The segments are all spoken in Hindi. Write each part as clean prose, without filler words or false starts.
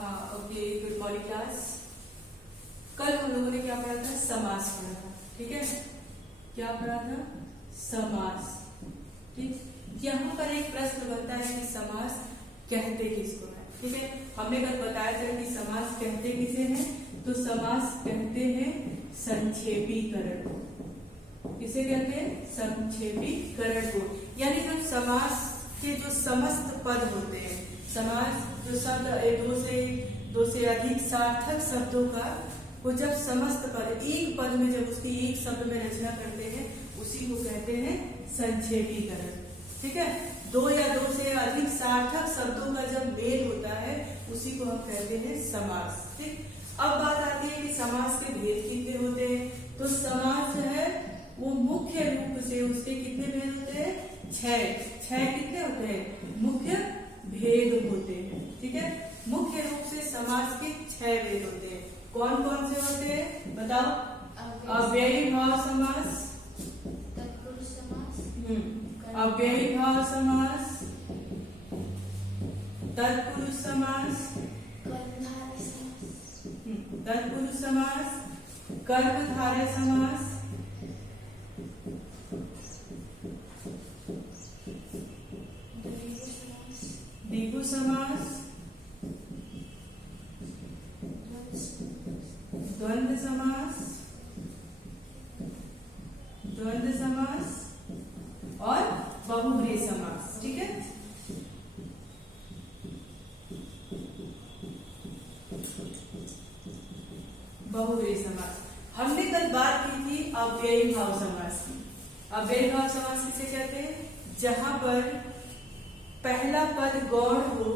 हाँ ओके, गुड मॉर्निंग क्लास। कल हम लोगों ने क्या पढ़ा था? समास पढ़ा था। ठीक है, क्या पढ़ा था? समास। ठीक, यहाँ पर एक प्रश्न बनता है कि समास कहते किसको है। ठीक है, हमने कल बताया था कि समास कहते किसे हैं, तो समास कहते हैं संक्षेपीकरण को। किसे कहते हैं? संक्षेपीकरण को। यानी जब समास के जो समस्त पद होते हैं, समास जो शब्द दो से अधिक सार्थक शब्दों का वो जब समस्त पद एक पद में जब उसकी एक शब्द में रचना करते हैं, उसी को कहते हैं संक्षेपीकरण। ठीक है, दो या दो से अधिक सार्थक शब्दों का जब मेल होता है, उसी को हम कहते हैं समास। ठीक, अब बात आती है कि समास के भेद कितने होते हैं। तो समास जो है वो मुख्य रूप से उसके कितने भेद होते हैं? 6 कितने होते हैं? मुख्य भेद होते हैं। ठीक है, मुख्य रूप से समास के 6 भेद होते हैं। कौन कौन से होते हैं बताओ? अव्ययी भाव समास, तत्पुरुष समास, अव्ययी भाव समास, तत्पुरुष समास, कर्मधारय समास, तत्पुरुष समास, कर्मधारय समास, द्विगु समास, द्वंद्व समास, द्वंद्व समास और बहुव्रीहि समास। ठीक है, बहुव्रीहि समास। हमने कल बात की थी अव्ययी भाव समास की। अव्ययी भाव समास किसे कहते हैं? जहां पर पहला पद गौण हो,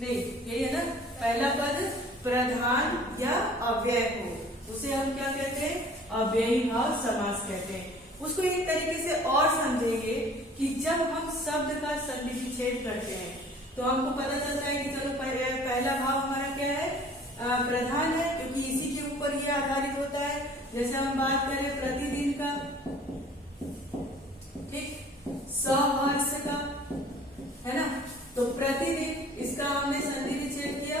नहीं यही है ना, पहला पद प्रधान या अव्यय हो, उसे हम क्या कहते हैं? अव्ययी भाव समास कहते हैं। उसको एक तरीके से और समझेंगे कि जब हम शब्द का संधि विच्छेद करते हैं तो हमको पता चलता है कि चलो पहला भाव हमारा क्या है? प्रधान है, क्योंकि इसी के ऊपर ये आधारित होता है। जैसे हम बात करें प्रतिदिन का, ठीक, सवर्ष का, है ना, तो प्रतिदिन इसका हमने संधि विच्छेद किया,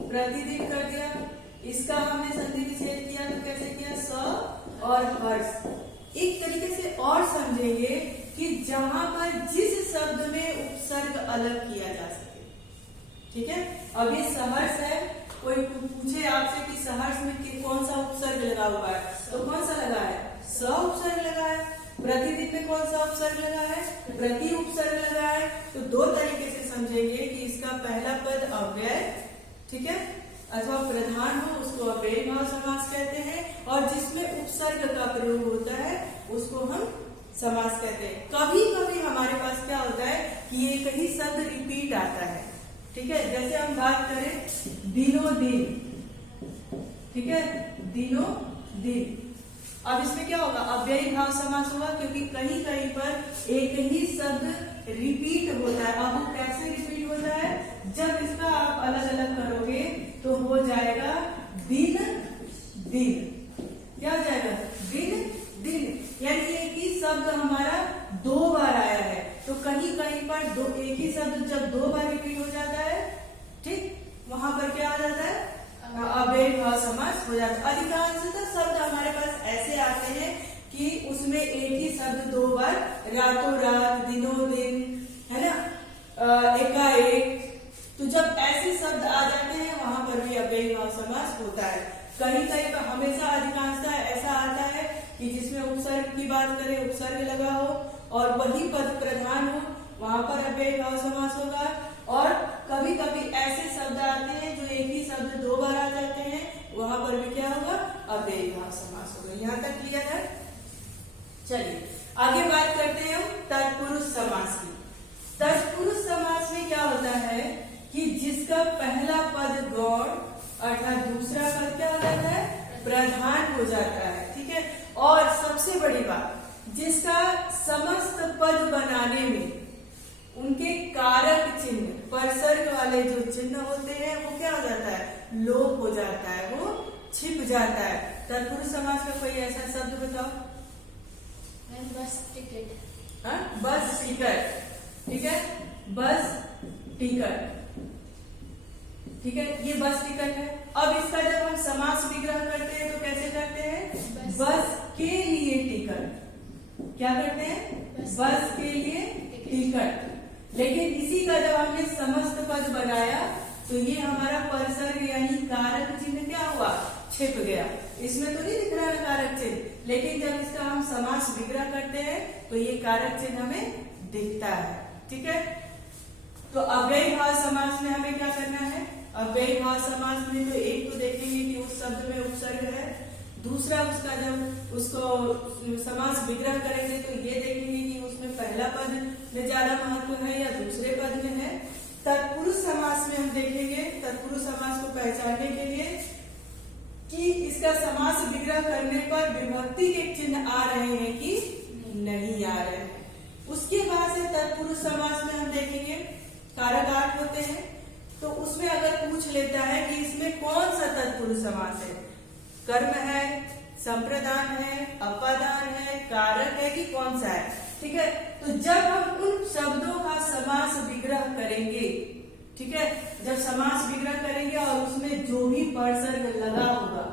प्रतिदिन कर दिया, इसका हमने संधि विच्छेद किया, तो कैसे किया? स और हर्ष। एक तरीके से और समझेंगे कि जहां पर जिस शब्द में उपसर्ग अलग किया जा सके। ठीक है, अब ये सहर्ष है, कोई पूछे आपसे कि सहर्ष में कौन सा उपसर्ग लगा हुआ है, तो कौन सा लगा है? स उपसर्ग लगा है। प्रतिदिन में कौन सा उपसर्ग लगा है? प्रति उपसर्ग लगा है। तो दो तरीके से समझेंगे कि इसका पहला पद अव्यय, ठीक है, अथवा प्रधान हो, उसको अव्ययी भाव समास कहते हैं, और जिसमें उपसर्ग का प्रयोग होता है उसको हम समास कहते हैं। कभी कभी हमारे पास क्या होता है कि एक ही शब्द रिपीट आता है। ठीक है, जैसे हम बात करें दिनों दिन, ठीक है, दिनों दिन, अब इसमें क्या होगा? अव्ययी भाव समास होगा, क्योंकि कहीं कहीं पर एक ही शब्द रिपीट होता है। अब वो कैसे रिपीट होता है? जब इसका आप अलग अलग करोगे तो हो जाएगा दिन दिन। क्या हो जाएगा? दिन दिन। यानी एक ही शब्द हमारा 2 बार आया है, तो कहीं कहीं पर एक ही शब्द जब 2 बार रिपीट हो जाता है, ठीक, वहां पर क्या आ जाता है? अव्ययी भाव समास हो जाता है। अधिकांशतः शब्द हमारे पास ऐसे आते हैं कि उसमें एक ही शब्द 2 बार, रातों रात, दिनों दिन, है ना, एकाएक, तो जब ऐसे शब्द आ जाते हैं वहां पर भी अव्ययी भाव समास होता है। कहीं कहीं पर हमेशा अधिकांशतः ऐसा आता है कि जिसमें उपसर्ग की बात करें, उपसर्ग लगा हो और वही पद प्रधान हो, वहां पर अव्ययी भाव समास होगा। और कभी कभी ऐसे शब्द आते हैं जो एक ही शब्द 2 बार आ जाते हैं, वहां पर भी क्या होगा? अव्ययी भाव समास होगा। यहाँ तक क्लियर है? चलिए आगे बात करते हैं हम तत्पुरुष समास की। तत्पुरुष समास में क्या होता है कि जिसका पहला पद गौण अर्थात दूसरा पद क्या हो जाता है? प्रधान हो जाता है। ठीक है, और सबसे बड़ी बात, जिसका समस्त पद बनाने में उनके कारक चिन्ह, परसर्ग वाले जो चिन्ह होते हैं, वो क्या हो जाता है? लोप हो जाता है, वो छिप जाता है। तत्पुरुष समास का कोई ऐसा शब्द बताओ? बस टिकट, ठीक है, बस टिकट, ठीक है, ये बस टिकट है। अब इसका जब हम समास विग्रह करते हैं तो कैसे करते हैं? बस के लिए टिकट। क्या करते हैं? बस के लिए टिकट। लेकिन इसी का जब हमने समस्त पद बनाया तो ये हमारा परसर्ग यानी कारक चिन्ह क्या हुआ? छिप गया। इसमें तो नहीं दिख रहा है कारक चिन्ह, लेकिन जब इसका हम समास विग्रह करते हैं तो ये कारक चिन्ह हमें दिखता है। ठीक है, तो अव्ययी भाव समास में हमें क्या करना है? अव्ययी भाव समास में तो एक तो देखेंगे कि उस शब्द में उपसर्ग है, दूसरा उसका जब उसको समास विग्रह करेंगे तो ये देखेंगे कि उसमें पहला पद में ज्यादा महत्व है या दूसरे पद में है। तत्पुरुष समास में हम देखेंगे, तत्पुरुष समास को पहचानने के लिए कि इसका समास विग्रह करने पर विभक्ति के चिन्ह आ रहे हैं कि नहीं आ रहे हैं। उसके बाद से तत्पुरुष समास में हम देखेंगे कारक 8 होते हैं, तो उसमें अगर पूछ लेता है कि इसमें कौन सा तत्पुरुष समास है, कर्म है, संप्रदान है, अपादान है, कारक है कि कौन सा है। ठीक है, तो जब हम उन शब्दों का समास विग्रह करेंगे, ठीक है, जब समास विग्रह करेंगे और उसमें जो भी परसर्ग लगा होगा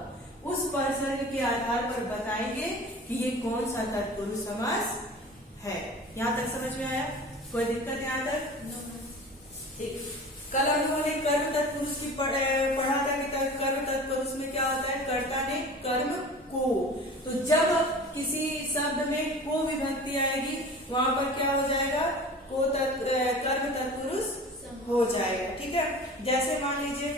उस परसर्ग के आधार पर बताएंगे कि ये कौन सा तत्पुरुष समास है। यहाँ तक समझ में आया? कोई दिक्कत यहाँ तक? ठीक। कल हम लोगों ने कर्म तत्पुरुष की पढ़ा था कि कर्म तत्पुरुष में क्या होता है? कर्ता ने कर्म को, तो जब किसी शब्द में को विभक्ति आएगी वहां पर क्या हो जाएगा? को कर्म तत्पुरुष हो जाएगा। ठीक है, जैसे मान लीजिए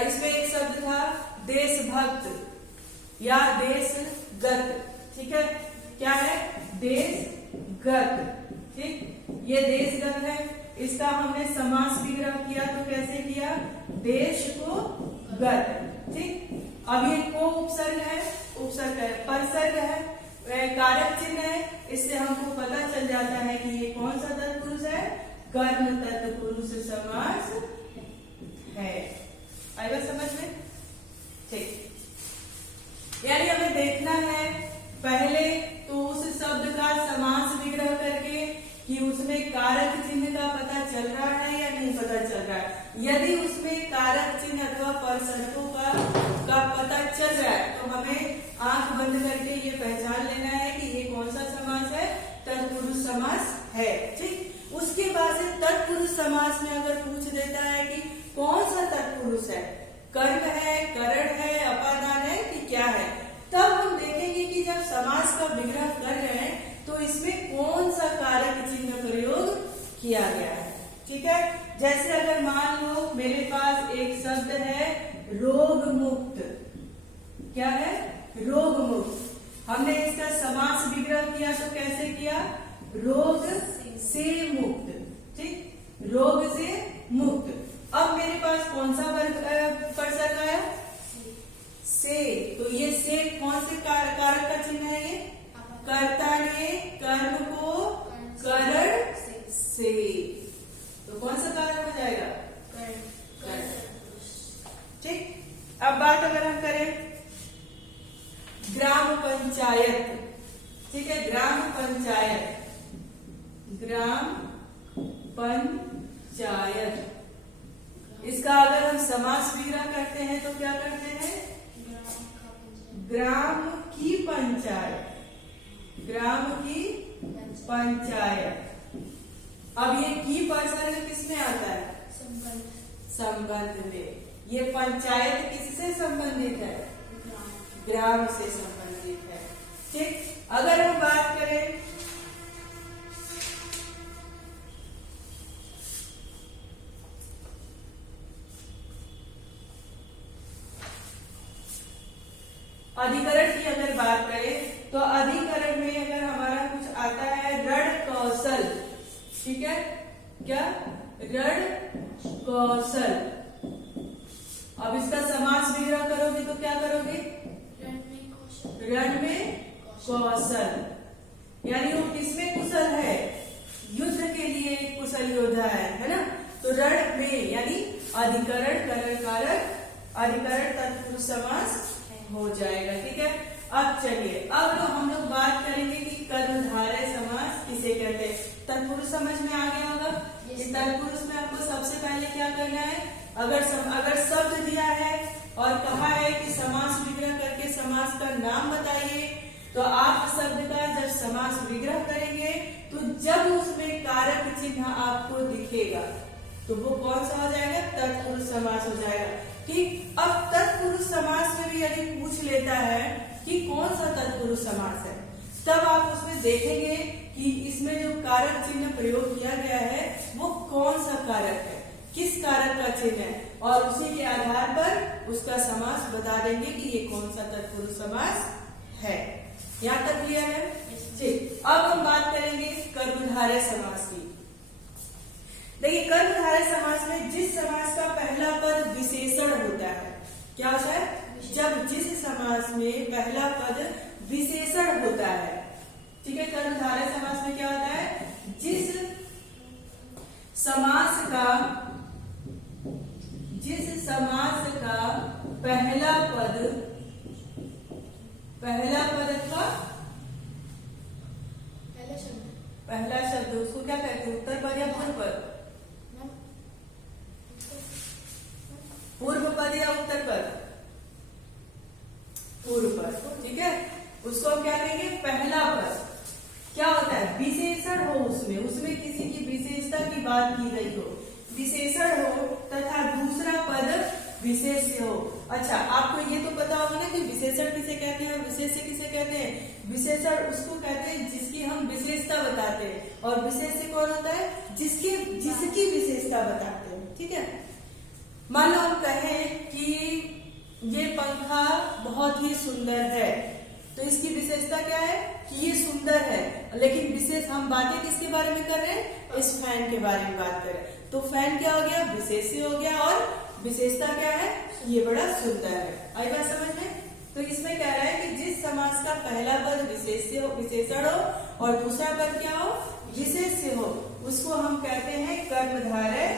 इसमें एक शब्द था देशभक्त या देशगत। ठीक है, क्या है? देशगत। ठीक, ये देशगत है, इसका हमने समास विग्रह किया तो कैसे किया? देश को गत। ठीक, अब ये को उपसर्ग है, उपसर्ग है, परसर्ग है, कारक चिन्ह है, इससे हमको पता चल जाता है कि ये कौन सा तत्पुरुष है? कर्म तत्पुरुष समास है। आई बात समझ में? ठीक, यानी हमें देखना है पहले तो उस शब्द का समास विग्रह करके कि उसमें कारक चिन्ह का पता चल रहा है या नहीं पता चल रहा है। यदि उसमें कारक चिन्ह अथवा परसर्गों का पता चल रहा है तो हमें आंख बंद करके ये पहचान लेना है कि ये कौन सा समास है? तत्पुरुष समास है। ठीक, उसके बाद से तत्पुरुष समास में अगर पूछ देता है कि कौन सा तत्पुरुष है, कर्म है, करण है, अपादान है कि क्या है, तब हम देखेंगे कि जब समास का विग्रह कर रहे हैं तो इसमें कौन सा कारक चिन्ह प्रयोग किया गया है। ठीक है, जैसे अगर मान लो मेरे पास एक शब्द है रोग मुक्त। क्या है? रोग मुक्त। हमने इसका समास विग्रह किया तो कैसे किया? रोग से मुक्त। ठीक, रोग से मुक्त। अब मेरे पास कौन सा परसर्ग आया? से। तो ये से कौन से कारक का चिन्ह है? ये कर्ता ने कर्म को करण से, तो कौन सा कारक हो जाएगा? ठीक, अब बात अगर हम करें ग्राम पंचायत। ठीक है, ग्राम पंचायत, ग्राम पंचायत, इसका अगर हम समास विग्रह करते हैं तो क्या करते हैं? ग्राम की पंचायत, ग्राम की पंचायत। अब ये की परसर्ग किसमें आता है? संबंध में। ये पंचायत किससे संबंधित है? ग्राम से संबंधित है। ठीक, अगर हम बात करें अधिकरण की, अगर बात करें तो अधिकरण में अगर हमारा कुछ आता है ऋण कौशल। ठीक है, क्या? ऋण कौशल। अब इसका समास विग्रह करोगे तो क्या करोगे? रण में कौशल, यानी वो किसमें कुशल है? युद्ध के लिए कुशल योद्धा है ना। तो रण में यानी अधिकरण, करण कारक, अधिकरण तत्पुरुष समास हो जाएगा। ठीक है, अब चलिए, अब हम लोग बात करेंगे कि कर्मधारय समास किसे कहते हैं। तत्पुरुष समझ में आ गया होगा। Yes, इस तत्पुरुष में आपको सबसे पहले क्या करना है, अगर शब्द दिया है और कहा है कि समास विग्रह करके समास का नाम बताइए, तो आप शब्द का जब समास विग्रह करेंगे तो जब उसमें कारक चिन्ह आपको दिखेगा तो वो कौन सा हो जाएगा, तत्पुरुष समास हो जाएगा। ठीक, अब तत्पुरुष समास में भी यदि पूछ लेता है कि कौन सा तत्पुरुष समास है, तब आप उसमें देखेंगे कि इसमें जो कारक चिन्ह प्रयोग किया गया है वो कौन सा कारक है, किस कारक का चिन्ह है, और उसी के आधार पर उसका समास बता देंगे कि ये कौन सा तत्पुरुष समास है। यहाँ तक क्लियर है? ठीक, अब हम बात करेंगे कर्मधारय समास की। देखिए, कर्मधारय समास में जिस समास का पहला पद विशेषण होता है, क्या होता है, जब जिस समास में पहला पद विशेषण होता है, ठीक है, कर्मधारय समास में क्या होता है, जिस समास का पहला पद अथवा पहला शब्द, उसको क्या कहते हैं, उत्तर पद या पूर्व पद, पूर्व पद या उत्तर पद, पूर्व पद, ठीक है, उसको क्या कहेंगे, पहला पद। क्या होता है, विशेषण हो, उसमें किसी की विशेषता की बात की गई हो, विशेषण हो तथा दूसरा पद विशेष्य हो। अच्छा, आपको ये तो पता होगा ना कि विशेषण किसे कहते हैं और विशेष्य किसे कहते हैं। विशेषण उसको कहते हैं जिसकी हम विशेषता बताते हैं, और विशेष्य कौन होता है, जिसकी विशेषता बताते हैं। ठीक है, मान लो हम कहें कि ये पंखा बहुत ही सुंदर है, तो इसकी विशेषता क्या है कि ये सुंदर है, लेकिन विशेष हम बातें किसके बारे में कर रहे हैं, इस फैन के बारे में बात कर रहे हैं। तो फैन क्या हो गया, विशेष्य हो गया, और विशेषता क्या है, ये बड़ा सुंदर है। आई बात समझ में? तो इसमें कह रहा है कि जिस समास का पहला पद विशेषण हो और दूसरा पद क्या हो, विशेष्य हो, उसको हम कहते हैं कर्मधारय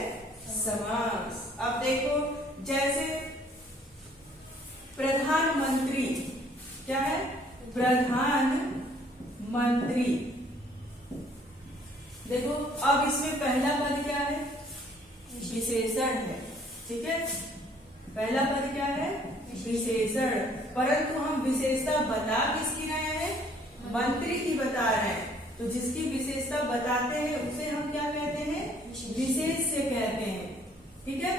समास। अब देखो, जैसे प्रधानमंत्री, क्या है, प्रधानमंत्री, देखो अब इसमें पहला पद क्या है, विशेषण है। ठीक है, पहला पद क्या है, विशेषण, परंतु हम विशेषता बता किसकी रहे हैं, मंत्री की बता रहे हैं। तो जिसकी विशेषता बताते हैं उसे हम क्या कहते हैं, विशेष्य कहते हैं। ठीक है,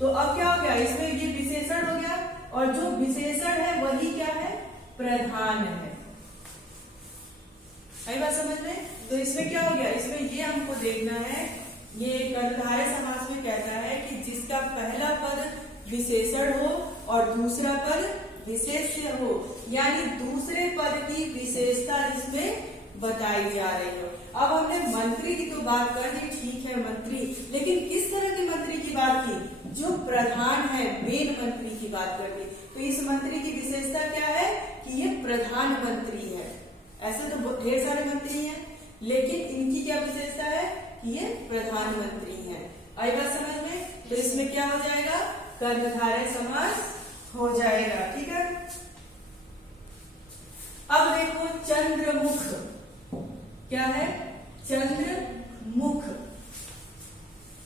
तो अब क्या हो गया, इसमें ये विशेषण हो गया, और जो विशेषण है वही क्या है, प्रधान है। आई बात समझ में? तो इसमें क्या हो गया, इसमें ये हमको देखना है, ये कर्मधारय समास में कहता है कि जिसका पहला पद विशेषण हो और दूसरा पद विशेष्य हो, यानी दूसरे पद की विशेषता इसमें बताई जा रही हो। अब हमने मंत्री की तो बात कर दी, ठीक है मंत्री, लेकिन किस तरह के मंत्री की बात की, जो प्रधान है, मेन मंत्री की बात कर दी। तो इस मंत्री की विशेषता क्या है कि ये प्रधानमंत्री है। ऐसे तो ढेर सारे मंत्री हैं, लेकिन इनकी क्या विशेषता है कि ये प्रधानमंत्री है। आई बात समझ में? तो इसमें क्या हो जाएगा, कर्मधारय समास हो जाएगा। ठीक है, अब देखो चंद्रमुख, क्या है, चंद्रमुख,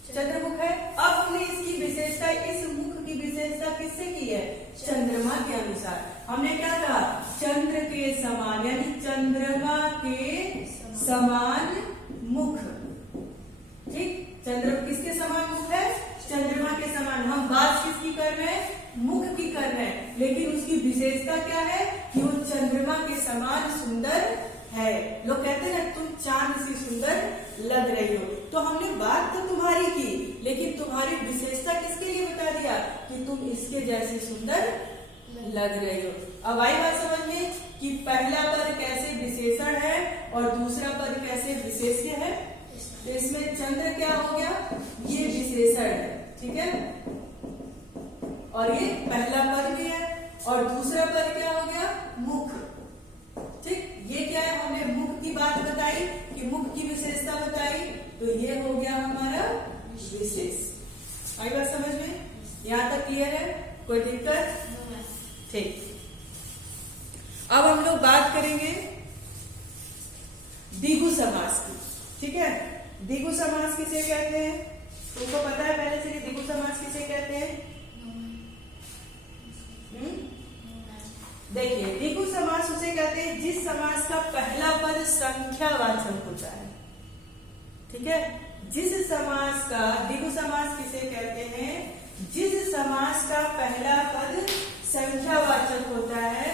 चंद्रमुख है। अब हमने इसकी विशेषता, इस मुख की विशेषता किससे की है, चंद्रमा के अनुसार। हमने क्या कहा, चंद्र के समान, यानी चंद्रमा के समान मुख। ठीक, चंद्र किसके समान मुख है, चंद्रमा के समान। हम बात किसकी कर रहे हैं, मुख की कर रहे हैं, लेकिन उसकी विशेषता क्या है कि वो चंद्रमा के समान सुंदर है। लोग कहते हैं ना, तुम चांद सी सुंदर लग रही हो। तो हमने बात तो तुम्हारी की, लेकिन तुम्हारी विशेषता किसके लिए बता दिया कि तुम इसके जैसी सुंदर लग रही हो। अब आई बात समझ में कि पहला पद कैसे विशेषण है और दूसरा पद कैसे विशेष्य है। तो इसमें चंद्र क्या हो गया, ये विशेषण है। ठीक है, और ये पहला पद भी है, और दूसरा पद क्या हो गया, मुख। ठीक, ये क्या है, हमने मुख की बात बताई कि मुख की विशेषता बताई, तो ये हो गया हमारा विशेष। आई बात समझ में? यहाँ तक क्लियर है, कोई दिक्कत? ठीक, अब हम लोग बात करेंगे द्विगु समास की। ठीक है, द्विगु समास किसे कहते हैं? तुमको पता है पहले से कि द्विगु समास किसे कहते हैं? देखिए, द्विगु समास उसे कहते हैं जिस समास का पहला पद संख्यावाचक होता है। ठीक है, जिस समास का, द्विगु समास किसे कहते हैं? जिस समास का पहला पद संख्यावाचक होता है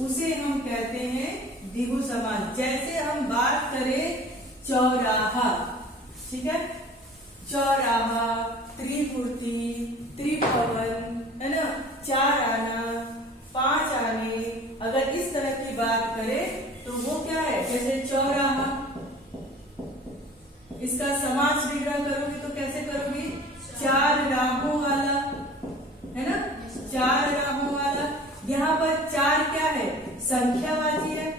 उसे हम कहते हैं द्विगु समास। जैसे हम बात करें चौराहा, ठीक है, चौराहा, त्रिमूर्ति, त्रिभुवन, है ना, 4 आना, 5 आने, अगर इस तरह की बात करें तो वो क्या है? जैसे चौराहा, इसका समास विग्रह करोगे तो कैसे करोगे? 4 राहों वाला, है ना, 4 राहों वाला। यहाँ पर 4 क्या है? संख्यावाची है,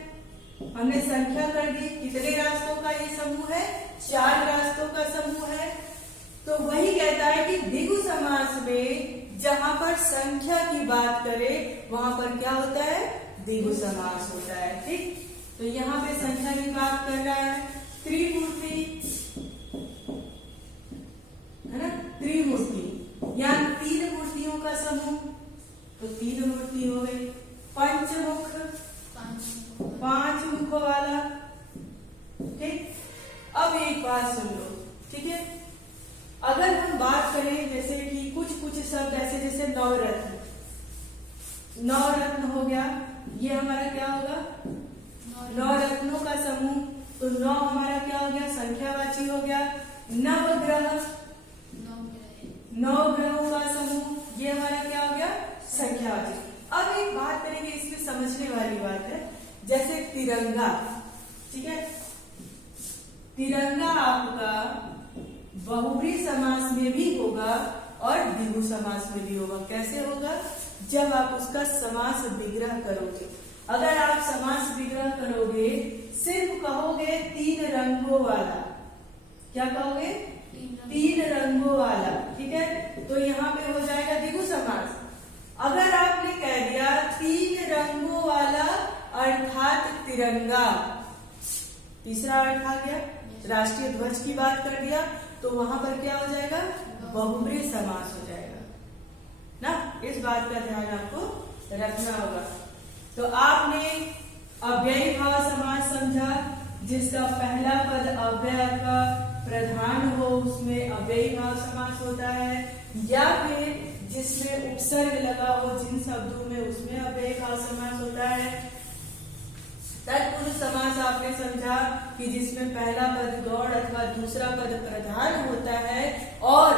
हमने संख्या कर दी। कितने रास्तों का ये समूह है? 4 रास्तों का समूह है। तो वही कहता है कि द्विगु समास में जहां पर संख्या की बात करें वहां पर क्या होता है? द्विगु समास होता है। ठीक, तो यहाँ पे संख्या की बात कर रहा है। त्रिमूर्ति, है ना, त्रिमूर्ति या 3 मूर्तियों का समूह, तो 3 मूर्ति हो गई। पंचमुख, 5 मुखों वाला। ठीक, अब एक बात सुन लो, ठीक है, अगर हम बात करें जैसे कि कुछ शब्द ऐसे जैसे नवरत्न, नवरत्न हो गया, ये हमारा क्या होगा? नवरत्नों का समूह। तो 9 हमारा क्या हो गया? संख्यावाची हो गया। नवग्रह, 9 ग्रहों का समूह, ये हमारा क्या हो गया? संख्यावाची। अब एक बात करेंगे, इसमें समझने वाली बात है, जैसे तिरंगा, ठीक है, तिरंगा आपका बहुब्रीहि समास में भी होगा और द्विगु समास में भी होगा। कैसे होगा? जब आप उसका समास विग्रह करोगे। अगर आप समास विग्रह करोगे, सिर्फ कहोगे 3 रंगों वाला, क्या कहोगे? 3 रंगों वाला, ठीक है, तो यहाँ पे हो जाएगा द्विगु समास। अगर आपने कह दिया 3 रंगों वाला अर्थात तिरंगा, तीसरा अर्थ आ गया, राष्ट्रीय ध्वज की बात कर दिया, तो वहां पर क्या हो जाएगा? बहुब्रीहि समास हो जाएगा ना। इस बात का ध्यान आपको रखना होगा। तो आपने अव्ययी भाव समास समझा, जिसका पहला पद अव्यय का प्रधान हो उसमें अव्ययी भाव समास होता है, या फिर जिसमें उपसर्ग लगा हो जिन शब्दों में उसमें अव्ययी भाव समास होता है। तत्पुरुष समास आपने समझा कि जिसमें पहला पद गौण अथवा दूसरा पद प्रधान होता है और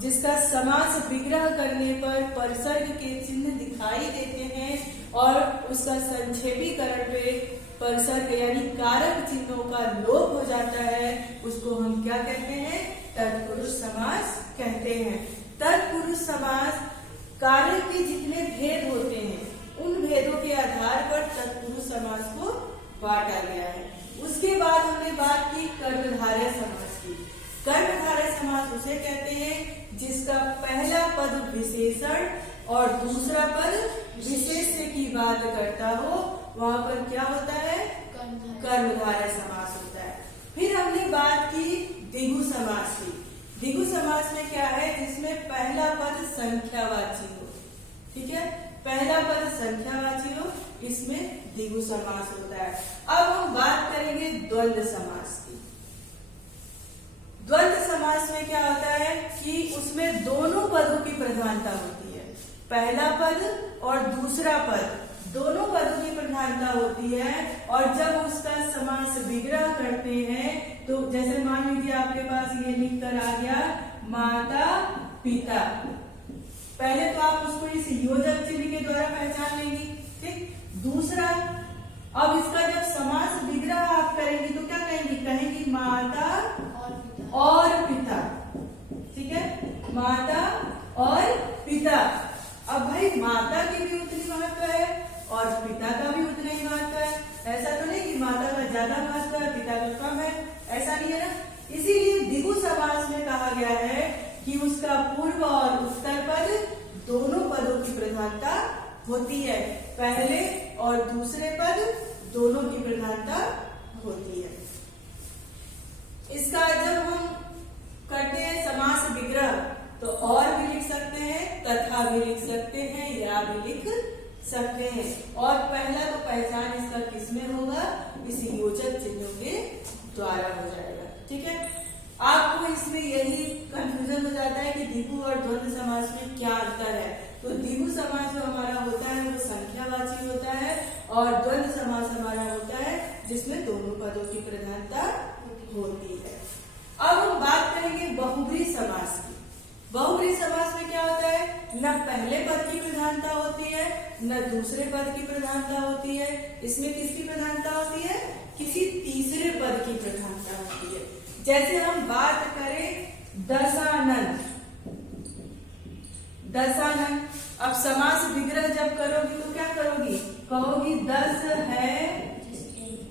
जिसका समास विग्रह करने पर परसर्ग के चिन्ह दिखाई देते हैं और उसका संक्षेपीकरण पे परसर्ग यानी कारक चिन्हों का लोप हो जाता है, उसको हम क्या कहते हैं? तत्पुरुष समास कहते हैं। तत्पुरुष समास कारक के जितने भेद होते हैं उन भेदों के आधार पर तत्पुरुष समास को बांटा गया है। उसके बाद हमने बात की कर्मधारय समास की। कर्मधारय समास उसे कहते हैं जिसका पहला पद विशेषण और दूसरा पद विशेष्य की बात करता हो, वहां पर क्या होता है? कर्मधारय समास होता है। फिर हमने बात की द्विगु समास की। द्विगु समास में क्या है? जिसमें पहला पद संख्यावाची हो, ठीक है, पहला पद संख्यावाची हो, इसमें द्विगु समास होता है। अब हम बात करेंगे द्वंद्व समास की। द्वंद्व समास में क्या होता है कि उसमें दोनों पदों की प्रधानता होती है, पहला पद और दूसरा पद दोनों पदों की प्रधानता होती है। और जब उसका समास विग्रह करते हैं तो जैसे मान लीजिए आपके पास ये लिख कर आ गया माता पिता, पहले तो आप उसको इस योजक चिन्ह के द्वारा पहचान लेंगी, ठीक। दूसरा, अब इसका जब समास विग्रह आप करेंगी तो क्या कहेंगी? कहेंगी माता और पिता, ठीक है, माता और पिता। अब भाई माता की भी उतनी महत्व है और पिता का भी उतना ही महत्व है। ऐसा तो नहीं कि माता का ज्यादा महत्व है पिता का कम है, ऐसा नहीं है ना। इसीलिए द्विगु समास में कहा गया है कि उसका पूर्व और उत्तर पद दोनों पदों की प्रधानता होती है, पहले और दूसरे पद दोनों की प्रधानता होती है। इसका जब हम करते हैं समास विग्रह तो और भी लिख सकते हैं, तथा भी लिख सकते हैं, या भी लिख सकते हैं। और पहला तो पहचान इसका किसमें होगा, इस योजक चिन्हों के द्वारा हो जाएगा। ठीक है, आपको इसमें यही कंफ्यूजन हो जाता है कि द्विगु और द्वंद्व समास में क्या अंतर है। तो द्विगु समास जो हमारा होता है वो संख्यावाची होता है और द्वंद्व समास हमारा होता है जिसमें दोनों पदों की प्रधानता होती है। अब हम बात करेंगे बहुब्री समास की। बहुब्री समास में क्या होता है, न पहले पद की प्रधानता होती है न दूसरे पद की प्रधानता होती है। इसमें किसकी प्रधानता होती है, किसी तीसरे पद की प्रधानता होती है। जैसे हम बात करें दशानन, दशानन, अब समास विग्रह जब करोगी तो क्या करोगी, कहोगी दस है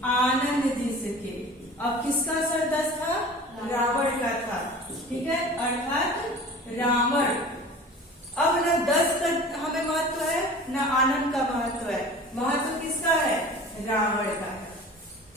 आनंद जिसके। अब किसका सर 10 था, रावण का था। ठीक है, अर्थात रावण। अब न 10 का हमें महत्व है न आनंद का महत्व है, महत्व किसका है, रावण का है।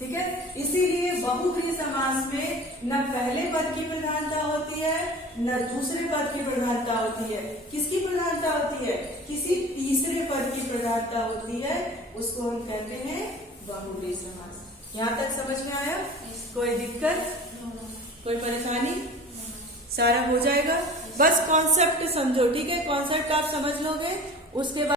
ठीक है, इसीलिए बहुब्री समास में न पहले पद की प्रधानता होती है न दूसरे पद की प्रधानता होती है। किसकी प्रधानता होती है, किसी तीसरे पद की प्रधानता होती है, उसको हम कहते हैं बहुब्री समास। यहाँ तक समझ में आया, कोई दिक्कत, कोई परेशानी, सारा हो जाएगा। बस कॉन्सेप्ट समझो। ठीक है, कॉन्सेप्ट आप समझ लोगे उसके बाद